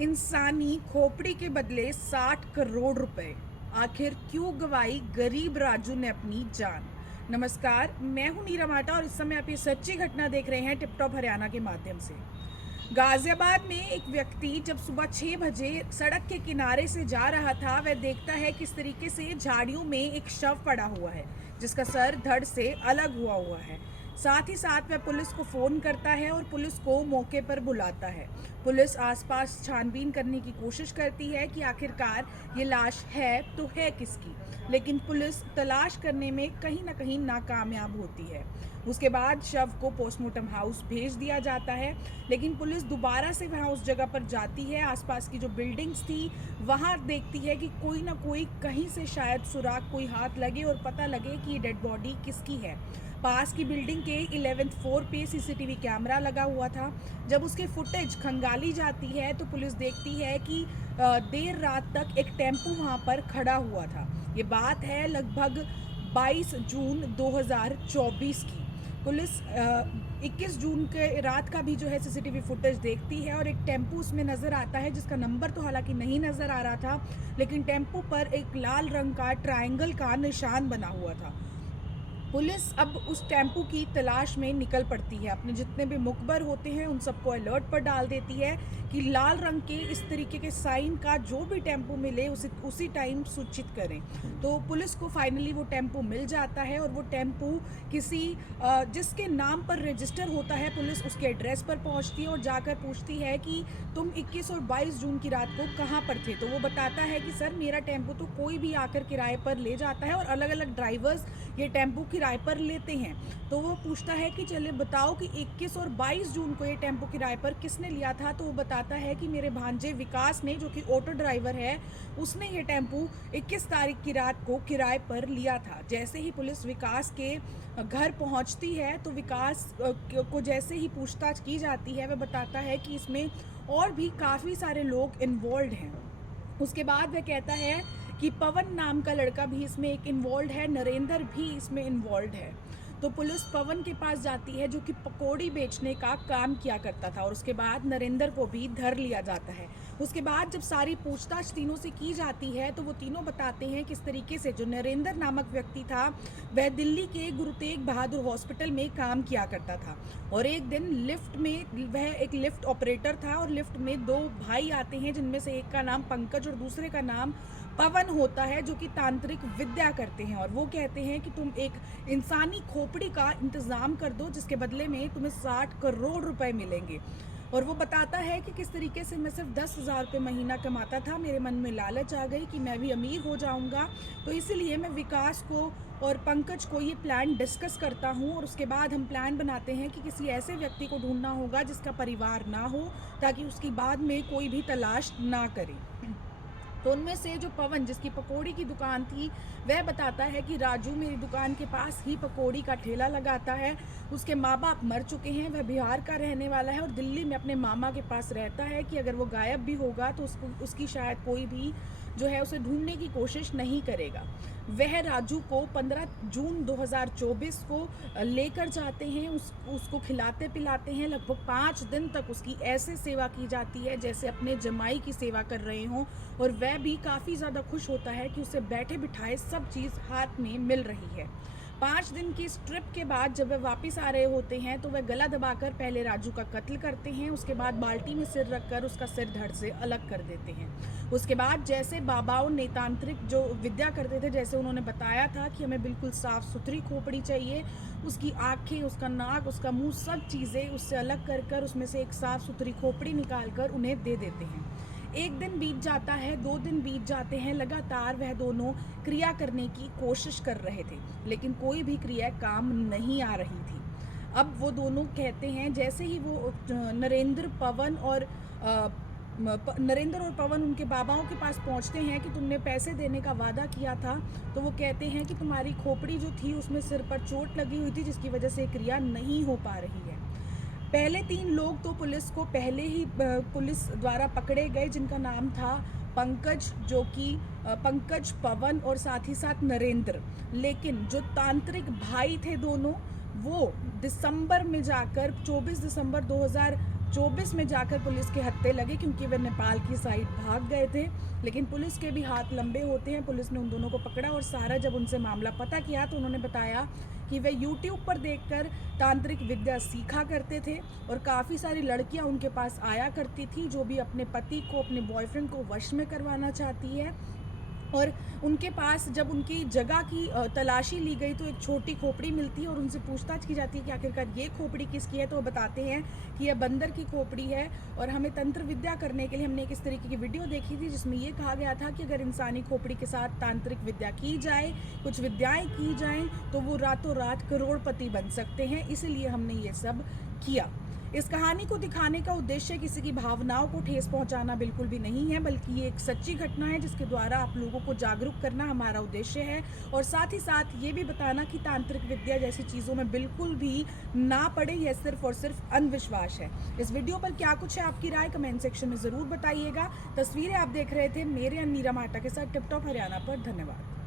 इंसानी खोपड़ी के बदले 60 करोड़ रुपए, आखिर क्यों गवाई गरीब राजू ने अपनी जान। नमस्कार, मैं हूं नीरा माटा और इस समय आप ये सच्ची घटना देख रहे हैं टिप टॉप हरियाणा के माध्यम से। गाजियाबाद में एक व्यक्ति जब सुबह 6 बजे सड़क के किनारे से जा रहा था, वह देखता है किस तरीके से झाड़ियों में एक शव पड़ा हुआ है जिसका सर धड़ से अलग हुआ है। साथ ही साथ वह पुलिस को फ़ोन करता है और पुलिस को मौके पर बुलाता है। पुलिस आसपास छानबीन करने की कोशिश करती है कि आखिरकार ये लाश है तो है किसकी, लेकिन पुलिस तलाश करने में कहीं ना कहीं नाकामयाब होती है। उसके बाद शव को पोस्टमार्टम हाउस भेज दिया जाता है, लेकिन पुलिस दोबारा से वहाँ उस जगह पर जाती है। आसपास की जो बिल्डिंग्स थी वहाँ देखती है कि कोई ना कोई कहीं से शायद सुराग, कोई हाथ लगे और पता लगे कि ये डेड बॉडी किसकी है। पास की बिल्डिंग के 11th फ्लोर पे सीसीटीवी कैमरा लगा हुआ था। जब उसके फुटेज खंगाली जाती है तो पुलिस देखती है कि देर रात तक एक टेम्पो वहाँ पर खड़ा हुआ था। ये बात है लगभग 22 जून 2024 की। पुलिस 21 जून के रात का भी जो है सीसीटीवी फुटेज देखती है और एक टेम्पो उसमें नज़र आता है जिसका नंबर तो हालांकि नहीं नज़र आ रहा था, लेकिन टेम्पो पर एक लाल रंग का ट्रायंगल का निशान बना हुआ था। पुलिस अब उस टेम्पो की तलाश में निकल पड़ती है। अपने जितने भी मुखबर होते हैं उन सबको अलर्ट पर डाल देती है कि लाल रंग के इस तरीके के साइन का जो भी टेम्पो मिले उसी टाइम सूचित करें। तो पुलिस को फाइनली वो टेम्पो मिल जाता है और वो टेम्पो किसी जिसके नाम पर रजिस्टर होता है, पुलिस उसके एड्रेस पर पहुंचती है और जाकर पूछती है कि तुम 21 और 22 जून की रात को कहाँ पर थे। तो वो बताता है कि सर, मेरा टेम्पो तो कोई भी आकर किराए पर ले जाता है और अलग अलग ड्राइवर्स ये टेम्पो किराए पर लेते हैं। तो वो पूछता है कि चलिए बताओ कि 21 और 22 जून को ये टेम्पो किराए पर किसने लिया था। तो वो बताता है कि मेरे भांजे विकास ने, जो कि ऑटो ड्राइवर है, उसने ये टेम्पो 21 तारीख की रात को किराए पर लिया था। जैसे ही पुलिस विकास के घर पहुंचती है तो विकास को जैसे ही पूछताछ की जाती है, वह बताता है कि इसमें और भी काफ़ी सारे लोग इन्वॉल्व हैं। उसके बाद वह कहता है कि पवन नाम का लड़का भी इसमें एक इन्वॉल्व है, नरेंद्र भी इसमें इन्वॉल्व है। तो पुलिस पवन के पास जाती है जो कि पकौड़ी बेचने का काम किया करता था और उसके बाद नरेंद्र को भी धर लिया जाता है। उसके बाद जब सारी पूछताछ तीनों से की जाती है तो वो तीनों बताते हैं किस तरीके से जो नरेंद्र नामक व्यक्ति था वह दिल्ली के गुरु तेग बहादुर हॉस्पिटल में काम किया करता था और एक दिन लिफ्ट में, वह एक लिफ्ट ऑपरेटर था और लिफ्ट में दो भाई आते हैं जिनमें से एक का नाम पंकज और दूसरे का नाम पवन होता है, जो कि तांत्रिक विद्या करते हैं। और वो कहते हैं कि तुम एक इंसानी खोपड़ी का इंतज़ाम कर दो जिसके बदले में तुम्हें 60 करोड़ रुपए मिलेंगे। और वो बताता है कि किस तरीके से मैं सिर्फ 10,000 रुपये महीना कमाता था, मेरे मन में लालच आ गई कि मैं भी अमीर हो जाऊंगा, तो इसलिए मैं विकास को और पंकज को ये प्लान डिस्कस करता हूँ और उसके बाद हम प्लान बनाते हैं कि किसी ऐसे व्यक्ति को ढूंढना होगा जिसका परिवार ना हो, ताकि उसकी बाद में कोई भी तलाश ना करे। तो उनमें से जो पवन, जिसकी पकौड़ी की दुकान थी, वह बताता है कि राजू मेरी दुकान के पास ही पकौड़ी का ठेला लगाता है। उसके माँ बाप मर चुके हैं, वह बिहार का रहने वाला है और दिल्ली में अपने मामा के पास रहता है कि अगर वो गायब भी होगा तो उसकी शायद कोई भी जो है उसे ढूंढने की कोशिश नहीं करेगा। वह राजू को 15 जून 2024 को लेकर जाते हैं, उसको खिलाते पिलाते हैं। लगभग 5 दिन तक उसकी ऐसे सेवा की जाती है जैसे अपने जमाई की सेवा कर रहे हों और वह भी काफ़ी ज़्यादा खुश होता है कि उसे बैठे बिठाए सब चीज़ हाथ में मिल रही है। 5 दिन की इस ट्रिप के बाद जब वह वापस आ रहे होते हैं तो वह गला दबाकर पहले राजू का कत्ल करते हैं, उसके बाद बाल्टी में सिर रखकर उसका सिर धड़ से अलग कर देते हैं। उसके बाद जैसे बाबाओं ने तांत्रिक जो विद्या करते थे, जैसे उन्होंने बताया था कि हमें बिल्कुल साफ़ सुथरी खोपड़ी चाहिए, उसकी आँखें, उसका नाक, उसका मुँह, सब चीज़ें उससे अलग कर उसमें से एक साफ़ सुथरी खोपड़ी निकाल कर उन्हें दे देते हैं। एक दिन बीत जाता है, 2 दिन बीत जाते हैं, लगातार वह दोनों क्रिया करने की कोशिश कर रहे थे, लेकिन कोई भी क्रिया काम नहीं आ रही थी। अब वो दोनों कहते हैं, जैसे ही वो नरेंद्र और पवन उनके बाबाओं के पास पहुंचते हैं कि तुमने पैसे देने का वादा किया था, तो वो कहते हैं कि तुम्हारी खोपड़ी जो थी उसमें सिर पर चोट लगी हुई थी जिसकी वजह से क्रिया नहीं हो पा रही है। पहले 3 लोग तो पुलिस को पहले ही पुलिस द्वारा पकड़े गए, जिनका नाम था पंकज, जो कि पंकज, पवन और साथ ही साथ नरेंद्र। लेकिन जो तांत्रिक भाई थे दोनों, वो दिसंबर में जाकर 24 दिसंबर 2024 में जाकर पुलिस के हत्थे लगे क्योंकि वे नेपाल की साइड भाग गए थे। लेकिन पुलिस के भी हाथ लंबे होते हैं। पुलिस ने उन दोनों को पकड़ा और सारा जब उनसे मामला पता किया तो उन्होंने बताया कि वे YouTube पर देखकर तांत्रिक विद्या सीखा करते थे और काफ़ी सारी लड़कियां उनके पास आया करती थी जो भी अपने पति को, अपने बॉयफ्रेंड को वश में करवाना चाहती है। और उनके पास जब उनकी जगह की तलाशी ली गई तो एक छोटी खोपड़ी मिलती है और उनसे पूछताछ की जाती है कि आखिरकार ये खोपड़ी किसकी है। तो वो बताते हैं कि यह बंदर की खोपड़ी है और हमें तंत्र विद्या करने के लिए हमने एक इस तरीके की वीडियो देखी थी जिसमें ये कहा गया था कि अगर इंसानी खोपड़ी के साथ तांत्रिक विद्या की जाए, कुछ विद्याएं की जाएं तो वो रातों रात करोड़पति बन सकते हैं। इसीलिए हमने ये सब किया। इस कहानी को दिखाने का उद्देश्य किसी की भावनाओं को ठेस पहुंचाना बिल्कुल भी नहीं है, बल्कि ये एक सच्ची घटना है जिसके द्वारा आप लोगों को जागरूक करना हमारा उद्देश्य है और साथ ही साथ ये भी बताना कि तांत्रिक विद्या जैसी चीज़ों में बिल्कुल भी ना पड़े। यह सिर्फ और सिर्फ अंधविश्वास है। इस वीडियो पर क्या कुछ है आपकी राय कमेंट सेक्शन में ज़रूर बताइएगा। तस्वीरें आप देख रहे थे मेरे नीरा माटा के साथ टिप टॉप हरियाणा पर। धन्यवाद।